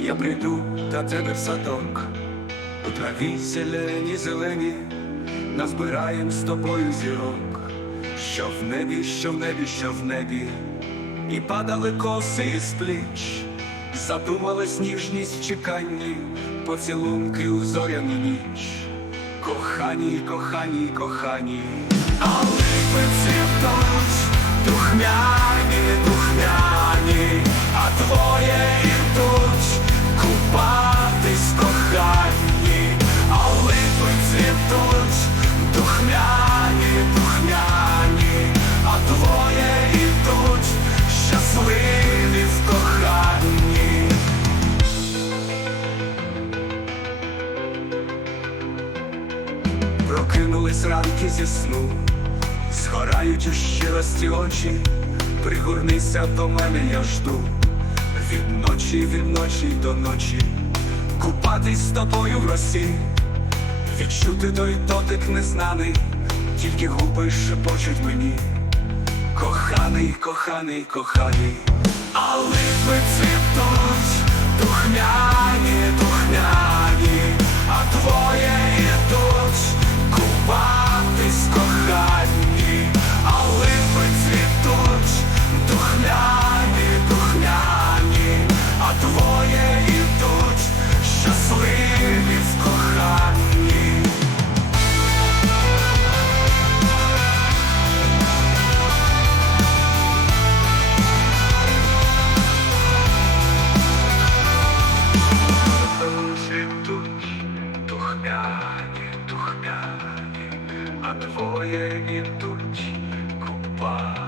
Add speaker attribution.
Speaker 1: Я прийду до тебе в садок, у траві зелені, зелені, назбираєм з тобою зірок, що в небі, що в небі, що в небі, і падали коси з пліч, задумалась ніжність чеканні, поцілунки у зоряну ніч. Кохані, кохані, кохані, а липи цвітуть, духмяні, духмяні, Прокинулись ранки зі сну, згорають у щирості очі, пригорнися до мене, я жду, від ночі, від ночі до ночі, купатись з тобою в росі, відчути той дотик незнаний, тільки губи шепочуть мені. Коханий, коханий, коханий, а липи цвітуть, духмяні, духмяні, духмяні, а двоє ідуть купати.